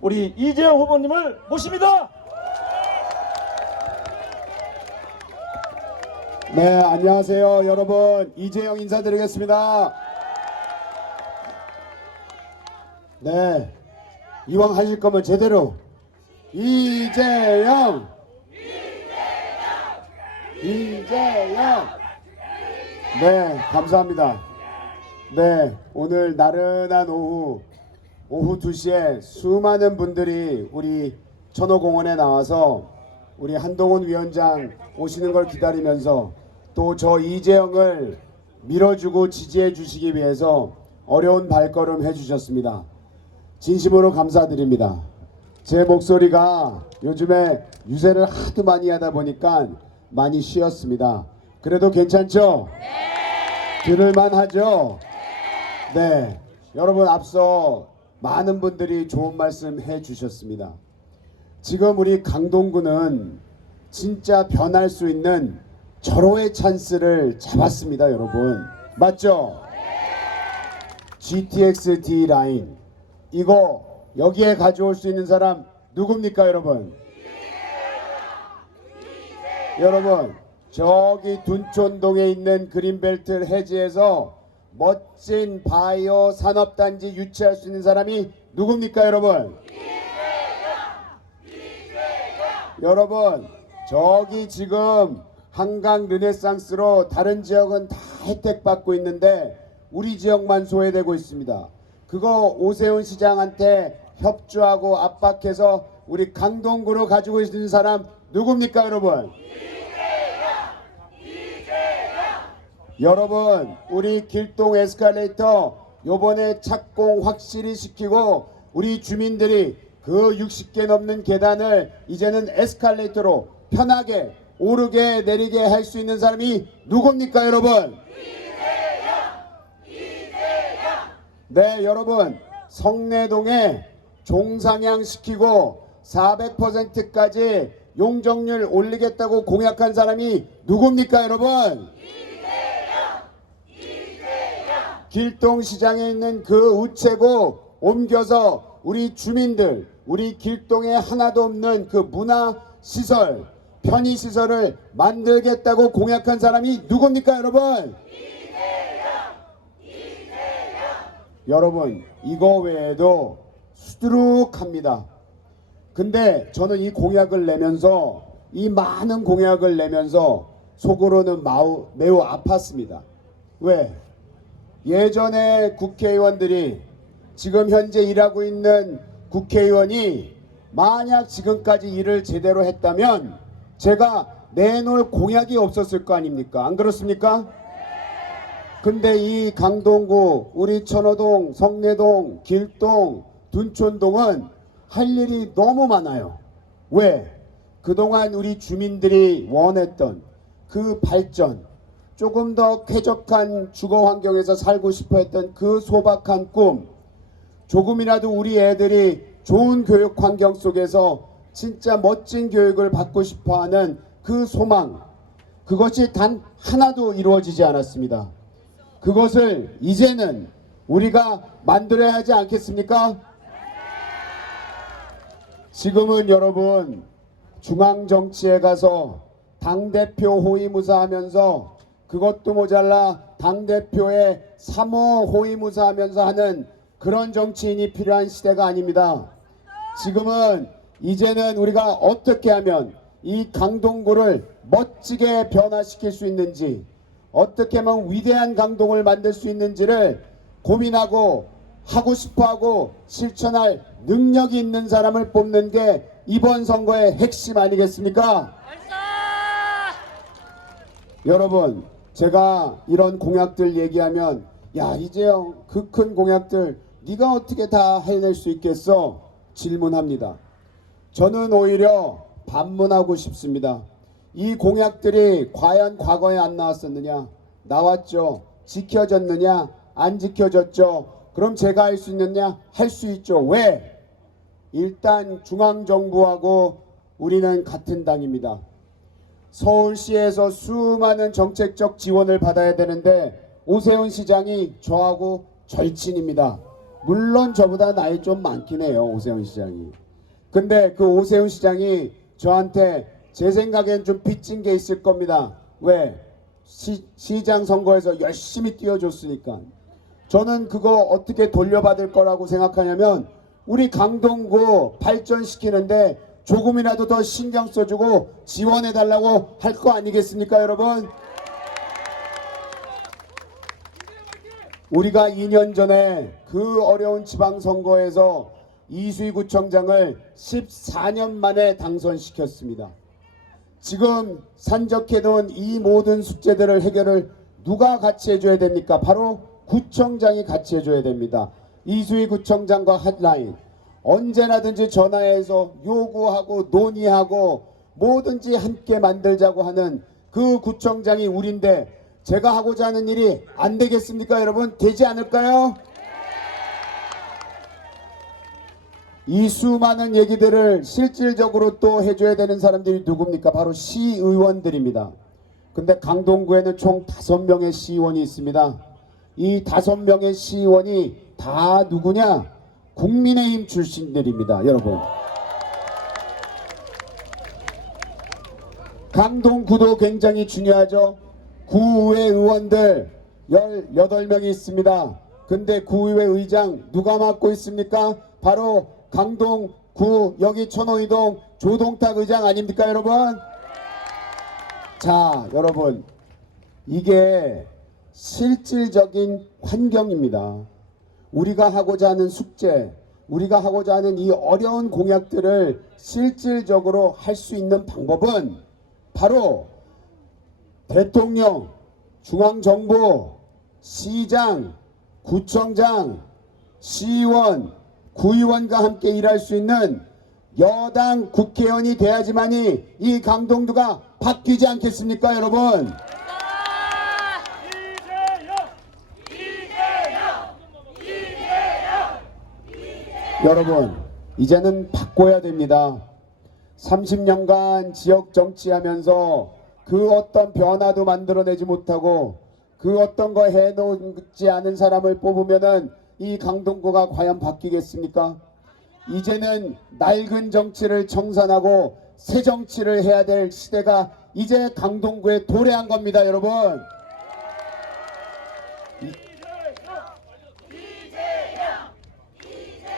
우리 이재영 후보님을 모십니다. 네, 안녕하세요 여러분. 이재영 인사드리겠습니다. 네, 이왕 하실 거면 제대로 이재영 네, 감사합니다. 네, 오늘 나른한 오후 2시에 수많은 분들이 우리 천호공원에 나와서 우리 한동훈 위원장 오시는 걸 기다리면서 또 저 이재영을 밀어주고 지지해 주시기 위해서 어려운 발걸음 해주셨습니다. 진심으로 감사드립니다. 제 목소리가 요즘에 유세를 하도 많이 하다 보니까 많이 쉬었습니다. 그래도 괜찮죠? 들을만 하죠? 네, 여러분 앞서 많은 분들이 좋은 말씀 해주셨습니다. 지금 우리 강동구는 진짜 변할 수 있는 절호의 찬스를 잡았습니다, 여러분. 맞죠? GTX D 라인 이거 여기에 가져올 수 있는 사람 누굽니까, 여러분? 여러분, 저기 둔촌동에 있는 그린벨트 해지해서 멋진 바이오 산업단지 유치할 수 있는 사람이 누굽니까, 여러분? 여러분, 저기 지금 한강 르네상스로 다른 지역은 다 혜택 받고 있는데 우리 지역만 소외되고 있습니다. 그거 오세훈 시장한테 협조하고 압박해서 우리 강동구로 가지고 있는 사람 누굽니까, 여러분? 여러분, 우리 길동 에스컬레이터 요번에 착공 확실히 시키고 우리 주민들이 그 60개 넘는 계단을 이제는 에스컬레이터로 편하게 오르게 내리게 할 수 있는 사람이 누굽니까, 여러분? 네, 여러분, 성내동에 종상향 시키고 400%까지 용적률 올리겠다고 공약한 사람이 누굽니까, 여러분? 길동시장에 있는 그 우체국 옮겨서 우리 주민들, 우리 길동에 하나도 없는 그 문화시설, 편의시설을 만들겠다고 공약한 사람이 누굽니까, 여러분? 여러분, 이거 외에도 수두룩합니다. 근데 저는 이 공약을 내면서, 이 많은 공약을 내면서 속으로는 매우 아팠습니다. 왜? 예전에 국회의원들이 지금 현재 일하고 있는 국회의원이 만약 지금까지 일을 제대로 했다면 제가 내놓을 공약이 없었을 거 아닙니까? 안 그렇습니까? 근데 이 강동구, 우리 천호동, 성내동, 길동, 둔촌동은 할 일이 너무 많아요. 왜? 그동안 우리 주민들이 원했던 그 발전, 조금 더 쾌적한 주거 환경에서 살고 싶어 했던 그 소박한 꿈, 조금이라도 우리 애들이 좋은 교육 환경 속에서 진짜 멋진 교육을 받고 싶어 하는 그 소망, 그것이 단 하나도 이루어지지 않았습니다. 그것을 이제는 우리가 만들어야 하지 않겠습니까? 지금은 여러분, 중앙정치에 가서 당대표 호위무사하면서 그것도 모자라 당대표의 3호 호위무사하면서 하는 그런 정치인이 필요한 시대가 아닙니다. 지금은 이제는 우리가 어떻게 하면 이 강동구를 멋지게 변화시킬 수 있는지, 어떻게 하면 위대한 강동을 만들 수 있는지를 고민하고 하고 싶어하고 실천할 능력이 있는 사람을 뽑는 게 이번 선거의 핵심 아니겠습니까? 여러분, 제가 이런 공약들 얘기하면 야, 이재영 그 큰 공약들 네가 어떻게 다 해낼 수 있겠어? 질문합니다. 저는 오히려 반문하고 싶습니다. 이 공약들이 과연 과거에 안 나왔었느냐? 나왔죠. 지켜졌느냐? 안 지켜졌죠. 그럼 제가 할 수 있느냐? 할 수 있죠. 왜? 일단 중앙정부하고 우리는 같은 당입니다. 서울시에서 수많은 정책적 지원을 받아야 되는데 오세훈 시장이 저하고 절친입니다. 물론 저보다 나이 좀 많긴 해요, 오세훈 시장이. 근데 그 오세훈 시장이 저한테 제 생각엔 좀 빚진 게 있을 겁니다. 왜? 시장 선거에서 열심히 뛰어줬으니까. 저는 그거 어떻게 돌려받을 거라고 생각하냐면 우리 강동구 발전시키는데 조금이라도 더 신경 써주고 지원해달라고 할 거 아니겠습니까, 여러분? 우리가 2년 전에 그 어려운 지방선거에서 이수희구청장을 14년 만에 당선시켰습니다. 지금 산적해놓은 이 모든 숙제들을 해결을 누가 같이 해줘야 됩니까? 바로 구청장이 같이 해줘야 됩니다. 이수희 구청장과 핫라인 언제나든지 전화해서 요구하고 논의하고 뭐든지 함께 만들자고 하는 그 구청장이 우린데 제가 하고자 하는 일이 안 되겠습니까, 여러분? 되지 않을까요? 이 수많은 얘기들을 실질적으로 또 해줘야 되는 사람들이 누굽니까? 바로 시의원들입니다. 근데 강동구에는 총 5명의 시의원이 있습니다. 이 5명의 시의원이 다 누구냐? 국민의힘 출신들입니다, 여러분. 강동구도 굉장히 중요하죠. 구의회 의원들 18명이 있습니다. 근데 구의회 의장 누가 맡고 있습니까? 바로 강동구 여기 천호이동 조동탁 의장 아닙니까, 여러분? 자, 여러분, 이게 실질적인 환경입니다. 우리가 하고자 하는 숙제, 우리가 하고자 하는 이 어려운 공약들을 실질적으로 할 수 있는 방법은 바로 대통령, 중앙정부, 시장, 구청장, 시의원, 구의원과 함께 일할 수 있는 여당 국회의원이 돼야지만이 이 강동구가 바뀌지 않겠습니까, 여러분? 여러분, 이제는 바꿔야 됩니다. 30년간 지역 정치하면서 그 어떤 변화도 만들어내지 못하고 그 어떤 거 해놓지 않은 사람을 뽑으면은 이 강동구가 과연 바뀌겠습니까? 이제는 낡은 정치를 청산하고 새 정치를 해야 될 시대가 이제 강동구에 도래한 겁니다, 여러분.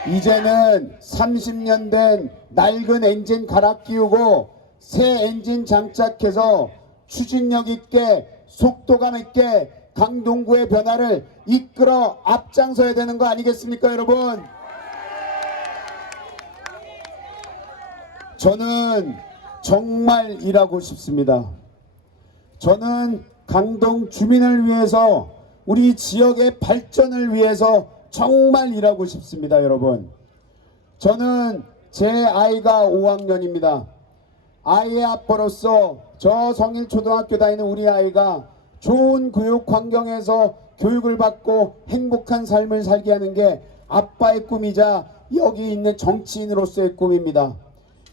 이제는 30년 된 낡은 엔진 갈아 끼우고 새 엔진 장착해서 추진력 있게 속도감 있게 강동구의 변화를 이끌어 앞장서야 되는 거 아니겠습니까, 여러분? 저는 정말 일하고 싶습니다. 저는 강동 주민을 위해서 우리 지역의 발전을 위해서 정말 일하고 싶습니다, 여러분. 저는 제 아이가 5학년입니다. 아이의 아빠로서 저 성일초등학교 다니는 우리 아이가 좋은 교육 환경에서 교육을 받고 행복한 삶을 살게 하는 게 아빠의 꿈이자 여기 있는 정치인으로서의 꿈입니다.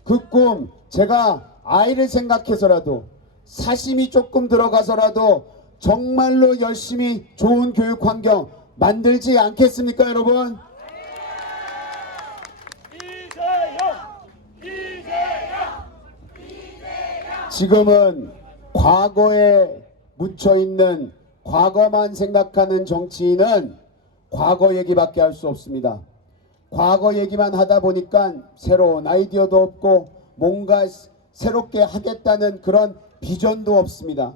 그 꿈 제가 아이를 생각해서라도 사심이 조금 들어가서라도 정말로 열심히 좋은 교육 환경 만들지 않겠습니까, 여러분? 지금은 과거에 묻혀있는 과거만 생각하는 정치인은 과거 얘기밖에 할 수 없습니다. 과거 얘기만 하다 보니까 새로운 아이디어도 없고 뭔가 새롭게 하겠다는 그런 비전도 없습니다.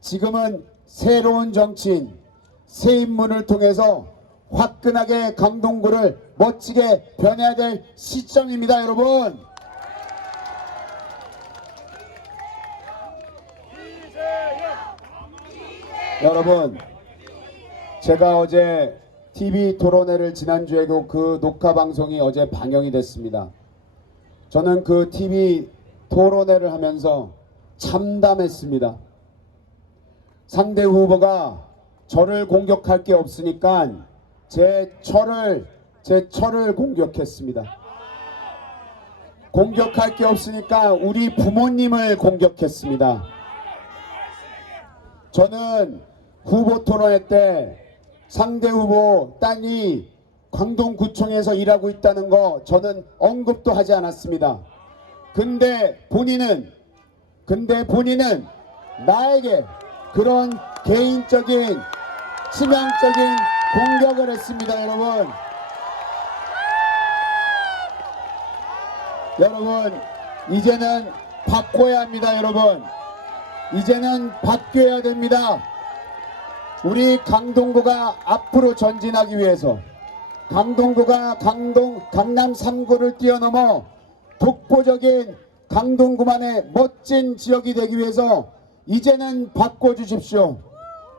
지금은 새로운 정치인, 새 인물을 통해서 화끈하게 강동구를 멋지게 변해야 될 시점입니다, 여러분. 여러분, 제가 어제 TV 토론회를 지난주에도 그 녹화 방송이 어제 방영이 됐습니다. 저는 그 TV 토론회를 하면서 참담했습니다. 상대 후보가 저를 공격할 게 없으니까 제 철을 공격했습니다. 공격할 게 없으니까 우리 부모님을 공격했습니다. 저는 후보 토론회 때 상대 후보 딸이 광동구청에서 일하고 있다는 거 저는 언급도 하지 않았습니다. 근데 본인은 나에게 그런 개인적인 치명적인 공격을 했습니다. 여러분 이제는 바꿔야 합니다. 이제는 바뀌어야 됩니다. 우리 강동구가 앞으로 전진하기 위해서, 강동구가 강남 3구를 뛰어넘어 독보적인 강동구만의 멋진 지역이 되기 위해서 이제는 바꿔주십시오.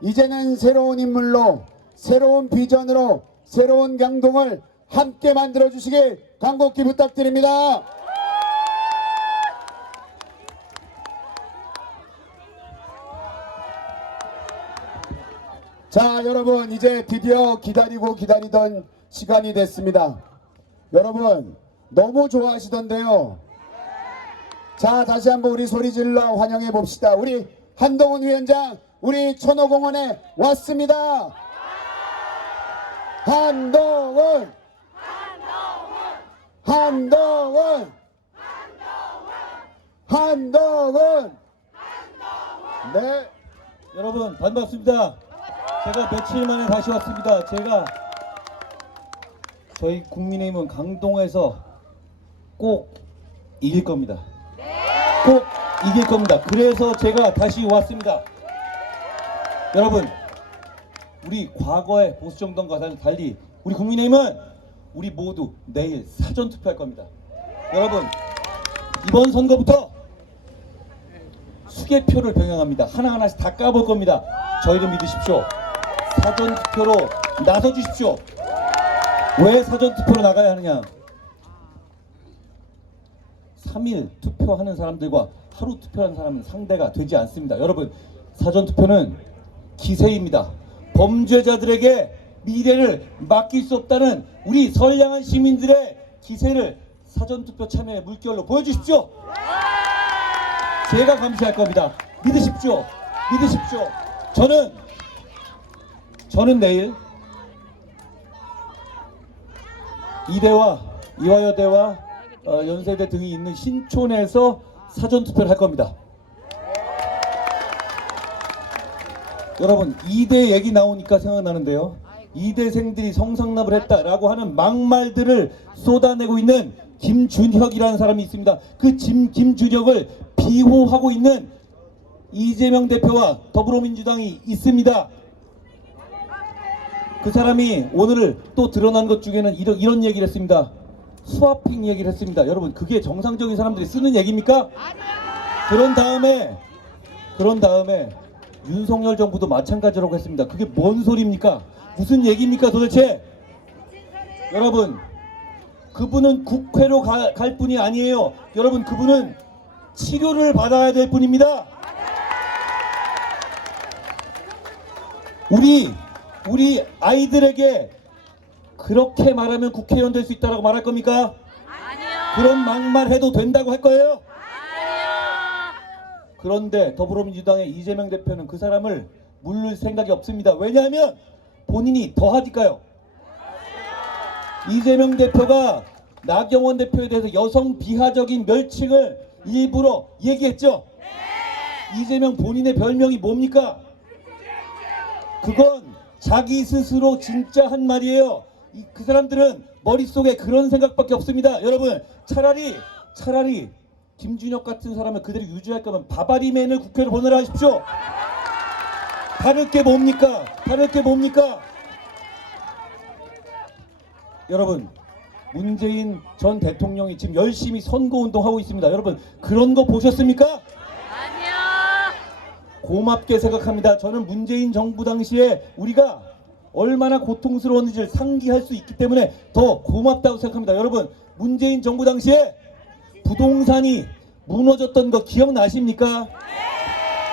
이제는 새로운 인물로, 새로운 비전으로 새로운 강동을 함께 만들어주시길 간곡히 부탁드립니다. 자, 여러분 이제 드디어 기다리던 시간이 됐습니다. 여러분 너무 좋아하시던데요. 자, 다시 한번 우리 소리질러 환영해 봅시다. 우리 한동훈 위원장 우리 천호공원에 왔습니다. 한동훈 네, 여러분 반갑습니다. 제가 며칠 만에 다시 왔습니다. 저희 국민의힘은 강동에서 꼭 이길 겁니다. 꼭 이길 겁니다. 그래서 제가 다시 왔습니다. 여러분, 우리 과거의 보수정당과 달리 우리 국민의힘은 우리 모두 내일 사전투표할 겁니다. 여러분, 이번 선거부터 수개표를 병행합니다. 하나하나씩 다 까볼 겁니다. 저희를 믿으십시오. 사전투표로 나서주십시오. 왜 사전투표로 나가야 하느냐? 3일 투표하는 사람들과 하루 투표하는 사람은 상대가 되지 않습니다. 여러분, 사전투표는 기세입니다. 범죄자들에게 미래를 맡길 수 없다는 우리 선량한 시민들의 기세를 사전투표 참여의 물결로 보여주십시오. 제가 감시할 겁니다. 믿으십시오. 저는 내일 이대와 이화여대와 연세대 등이 있는 신촌에서 사전투표를 할 겁니다. 여러분, 이대 얘기 나오니까 생각나는데요. 이대생들이 성상납을 했다라고 하는 막말들을 쏟아내고 있는 김준혁이라는 사람이 있습니다. 그 김준혁을 비호하고 있는 이재명 대표와 더불어민주당이 있습니다. 그 사람이 오늘 또 드러난 것 중에는 이런 얘기를 했습니다. 스와핑 얘기를 했습니다. 여러분, 그게 정상적인 사람들이 쓰는 얘기입니까? 그런 다음에 윤석열 정부도 마찬가지라고 했습니다. 그게 뭔 소리입니까? 무슨 얘기입니까 도대체? 여러분, 그분은 국회로 갈 분이 아니에요. 여러분, 그분은 치료를 받아야 될 분입니다. 우리 아이들에게 그렇게 말하면 국회의원 될 수 있다고 말할 겁니까? 아니요. 그런 막말 해도 된다고 할 거예요? 아니요. 그런데 더불어민주당의 이재명 대표는 그 사람을 물릴 생각이 없습니다. 왜냐하면 본인이 더 하니까요. 이재명 대표가 나경원 대표에 대해서 여성 비하적인 멸칭을 일부러 얘기했죠. 이재명 본인의 별명이 뭡니까? 그건 자기 스스로 진짜 한 말이에요. 그 사람들은 머릿속에 그런 생각밖에 없습니다. 여러분, 차라리 김준혁 같은 사람을 그대로 유지할 거면 바바리맨을 국회로 보내라 하십시오. 다를 게 뭡니까? 여러분, 문재인 전 대통령이 지금 열심히 선거운동하고 있습니다. 여러분, 그런 거 보셨습니까? 아니요. 고맙게 생각합니다. 저는 문재인 정부 당시에 우리가 얼마나 고통스러웠는지를 상기할 수 있기 때문에 더 고맙다고 생각합니다. 여러분, 문재인 정부 당시에 부동산이 무너졌던 거 기억나십니까?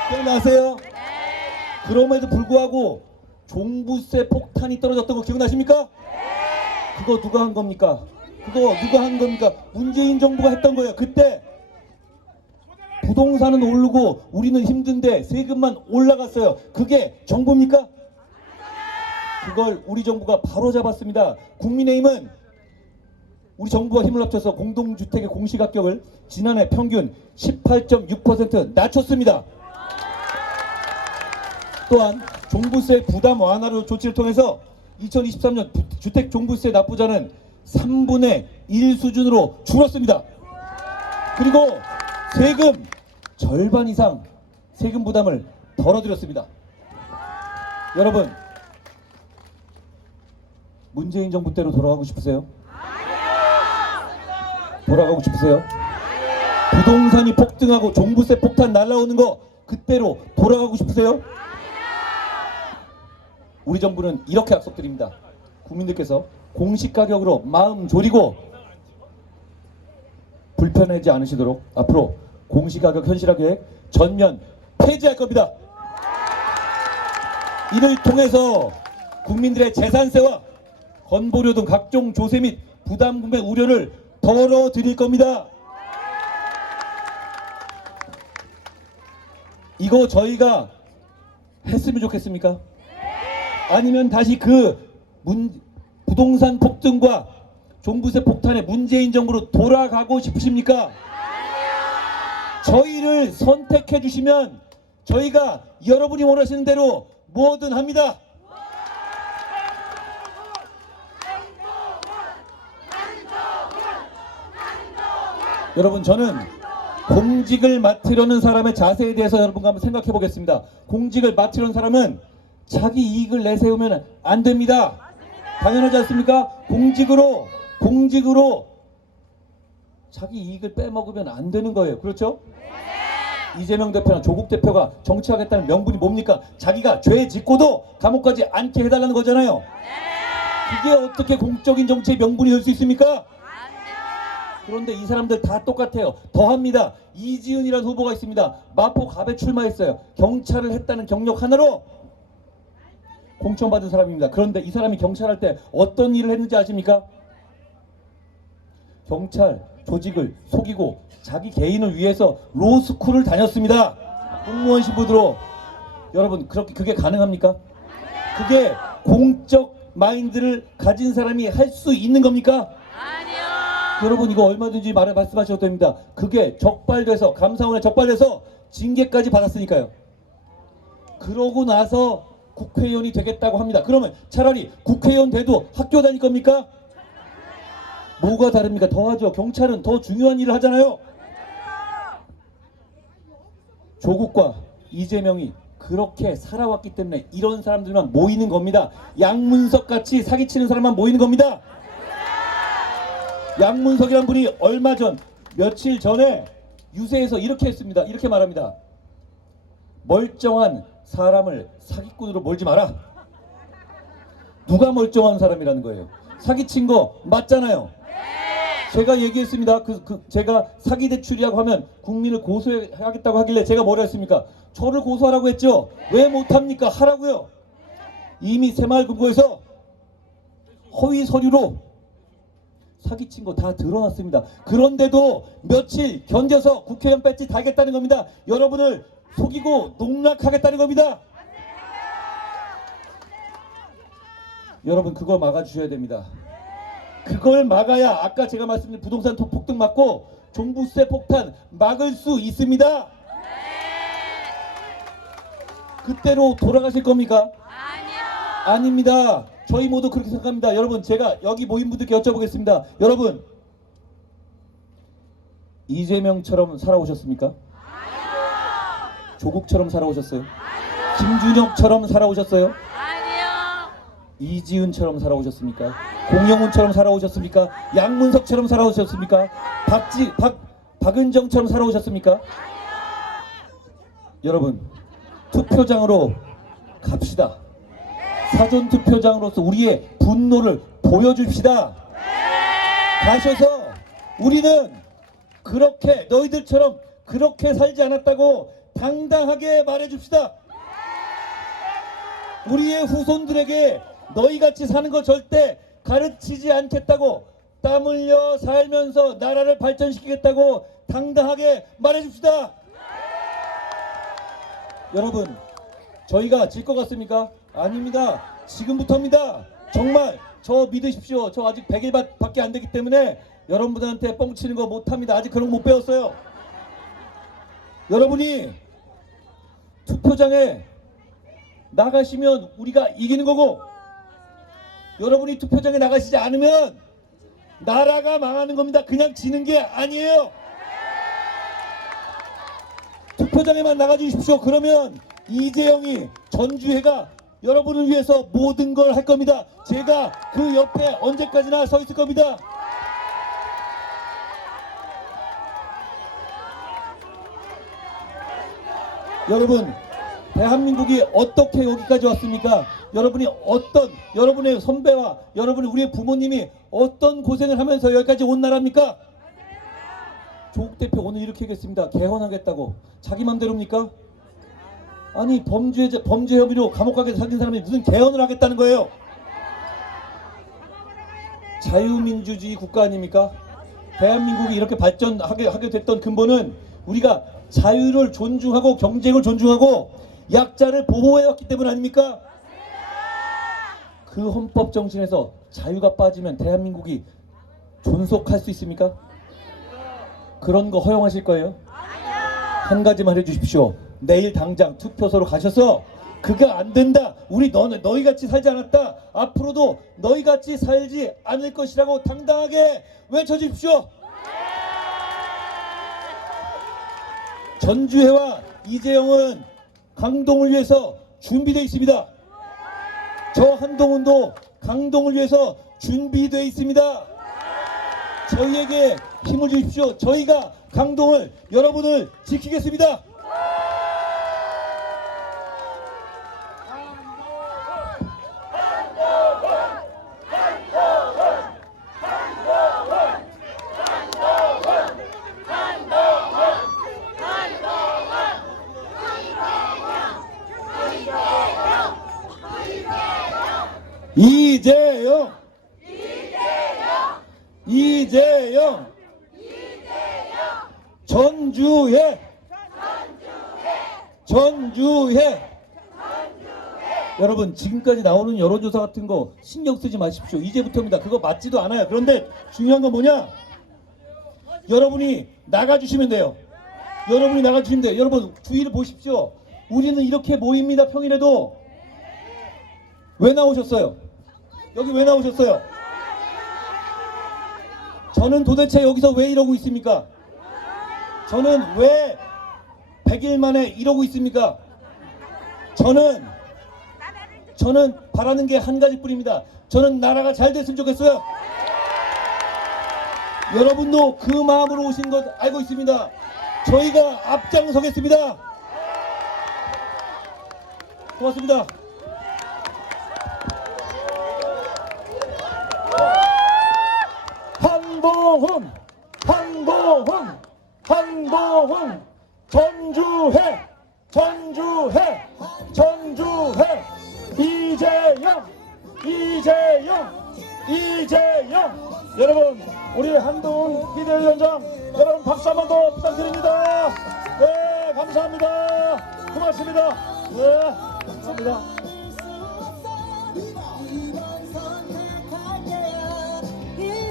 기억나세요? 그럼에도 불구하고 종부세 폭탄이 떨어졌던 거 기억나십니까? 그거 누가 한 겁니까? 문재인 정부가 했던 거예요. 그때 부동산은 오르고 우리는 힘든데 세금만 올라갔어요. 그게 정부입니까? 그걸 우리 정부가 바로 잡았습니다. 국민의힘은 우리 정부와 힘을 합쳐서 공동주택의 공시가격을 지난해 평균 18.6% 낮췄습니다. 또한 종부세 부담 완화로 조치를 통해서 2023년 주택 종부세 납부자는 3분의 1 수준으로 줄었습니다. 그리고 세금 절반 이상 세금 부담을 덜어드렸습니다. 여러분, 문재인 정부 때로 돌아가고 싶으세요? 돌아가고 싶으세요? 부동산이 폭등하고 종부세 폭탄 날라오는 거 그때로 돌아가고 싶으세요? 우리 정부는 이렇게 약속드립니다. 국민들께서 공시가격으로 마음 졸이고 불편하지 않으시도록 앞으로 공시가격 현실화계획 전면 폐지할 겁니다. 이를 통해서 국민들의 재산세와 건보료 등 각종 조세 및 부담금의 우려를 덜어드릴 겁니다. 이거 저희가 했으면 좋겠습니까? 아니면 다시 부동산 폭등과 종부세 폭탄의 문재인 정부로 돌아가고 싶으십니까? 저희를 선택해 주시면 저희가 여러분이 원하시는 대로 뭐든 합니다. 여러분, 저는 공직을 맡으려는 사람의 자세에 대해서 여러분과 한번 생각해 보겠습니다. 공직을 맡으려는 사람은 자기 이익을 내세우면 안 됩니다. 당연하지 않습니까? 공직으로 자기 이익을 빼먹으면 안 되는 거예요. 그렇죠? 이재명 대표나 조국 대표가 정치하겠다는 명분이 뭡니까? 자기가 죄 짓고도 감옥 가지 않게 해달라는 거잖아요. 그게 어떻게 공적인 정치의 명분이 될 수 있습니까? 그런데 이 사람들 다 똑같아요. 더합니다. 이지은이라는 후보가 있습니다. 마포갑에 출마했어요. 경찰을 했다는 경력 하나로 공천받은 사람입니다. 그런데 이 사람이 경찰할 때 어떤 일을 했는지 아십니까? 경찰 조직을 속이고 자기 개인을 위해서 로스쿨을 다녔습니다. 공무원 신분으로. 여러분, 그게 가능합니까? 그게 공적 마인드를 가진 사람이 할 수 있는 겁니까? 여러분, 이거 얼마든지 말씀하셔도 됩니다. 그게 적발돼서 감사원에 적발돼서 징계까지 받았으니까요. 그러고 나서 국회의원이 되겠다고 합니다. 그러면 차라리 국회의원 돼도 학교 다닐 겁니까? 뭐가 다릅니까? 더하죠. 경찰은 더 중요한 일을 하잖아요. 조국과 이재명이 그렇게 살아왔기 때문에 이런 사람들만 모이는 겁니다. 양문석 같이 사기치는 사람만 모이는 겁니다. 양문석이란 분이 며칠 전에 유세에서 이렇게 했습니다. 이렇게 말합니다. 멀쩡한 사람을 사기꾼으로 몰지 마라. 누가 멀쩡한 사람이라는 거예요? 사기친 거 맞잖아요. 제가 얘기했습니다. 제가 사기 대출이라고 하면 국민을 고소하겠다고 하길래 제가 뭐라 했습니까? 저를 고소하라고 했죠. 왜 못합니까? 하라고요. 이미 새마을금고에서 허위 서류로 사기친 거 다 드러났습니다. 그런데도 며칠 견뎌서 국회의원 배지 달겠다는 겁니다. 여러분을 속이고 농락하겠다는 겁니다. 여러분, 그걸 막아주셔야 됩니다. 그걸 막아야 아까 제가 말씀드린 부동산 폭등 막고 종부세 폭탄 막을 수 있습니다. 그때로 돌아가실 겁니까? 아닙니다. 저희 모두 그렇게 생각합니다. 여러분, 제가 여기 모인 분들께 여쭤보겠습니다. 여러분, 이재명처럼 살아오셨습니까? 조국처럼 살아오셨어요? 김준혁처럼 살아오셨어요? 이지은처럼 살아오셨습니까? 공영훈처럼 살아오셨습니까? 양문석처럼 살아오셨습니까? 박은정처럼 살아오셨습니까? 여러분, 투표장으로 갑시다. 사전투표장으로서 우리의 분노를 보여줍시다. 가셔서 우리는 그렇게 너희들처럼 그렇게 살지 않았다고 당당하게 말해줍시다. 우리의 후손들에게 너희같이 사는 거 절대 가르치지 않겠다고, 땀 흘려 살면서 나라를 발전시키겠다고 당당하게 말해줍시다. 여러분, 저희가 질 것 같습니까? 아닙니다. 지금부터입니다. 정말 저 믿으십시오. 저 아직 100일밖에 안 되기 때문에 여러분들한테 뻥치는 거 못합니다. 아직 그런 거 못 배웠어요. 여러분이 투표장에 나가시면 우리가 이기는 거고, 여러분이 투표장에 나가시지 않으면 나라가 망하는 겁니다. 그냥 지는 게 아니에요. 투표장에만 나가주십시오. 그러면 이재영이, 전주회가 여러분을 위해서 모든 걸 할 겁니다. 제가 그 옆에 언제까지나 서 있을 겁니다. 여러분, 대한민국이 어떻게 여기까지 왔습니까? 여러분의 선배와 여러분의 우리의 부모님이 어떤 고생을 하면서 여기까지 온 나라입니까? 조국 대표 오늘 이렇게 얘기했습니다. 개헌하겠다고. 자기 맘대로입니까? 아니, 범죄 혐의로 감옥 가게 생긴 사람이 무슨 개헌을 하겠다는 거예요? 자유민주주의 국가 아닙니까? 대한민국이 이렇게 발전하게 됐던 근본은 우리가 자유를 존중하고 경쟁을 존중하고 약자를 보호해왔기 때문 아닙니까? 그 헌법 정신에서 자유가 빠지면 대한민국이 존속할 수 있습니까? 그런 거 허용하실 거예요? 한 가지만 해주십시오. 내일 당장 투표소로 가셔서 그거 안 된다, 우리 너희 같이 살지 않았다, 앞으로도 너희 같이 살지 않을 것이라고 당당하게 외쳐주십시오. 전주회와 이재영은 강동을 위해서 준비되어 있습니다. 저 한동훈도 강동을 위해서 준비되어 있습니다. 저희에게 힘을 주십시오. 저희가 강동을, 여러분을 지키겠습니다. 이재영 전주회. 여러분, 지금까지 나오는 여론조사 같은 거 신경 쓰지 마십시오. 이제부터입니다. 그거 맞지도 않아요. 그런데 중요한 건 뭐냐? 여러분이 나가주시면 돼요. 여러분, 주위를 보십시오. 우리는 이렇게 모입니다. 평일에도. 왜 나오셨어요? 여기 왜 나오셨어요? 저는 도대체 여기서 왜 이러고 있습니까? 저는 왜 100일 만에 이러고 있습니까? 저는 바라는 게 한 가지뿐입니다. 저는 나라가 잘 됐으면 좋겠어요. 여러분도 그 마음으로 오신 것 알고 있습니다. 저희가 앞장서겠습니다. 고맙습니다. 한동훈 전주회 이재영. 여러분, 우리 한동훈 비대위원장, 여러분 박수 한번 더 부탁드립니다. 네, 감사합니다. 고맙습니다. 네, 감사합니다.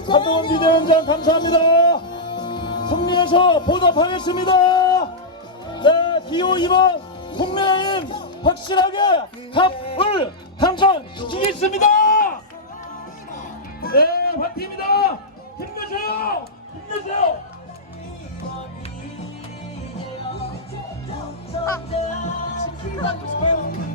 한동훈 비대위원장 감사합니다. 승리해서 보답하겠습니다. 네, 기호 2번 국민의힘 확실하게 갑을 당선시키겠습니다. 네, 화이팅입니다. 힘내세요. 지금 하고 싶어요.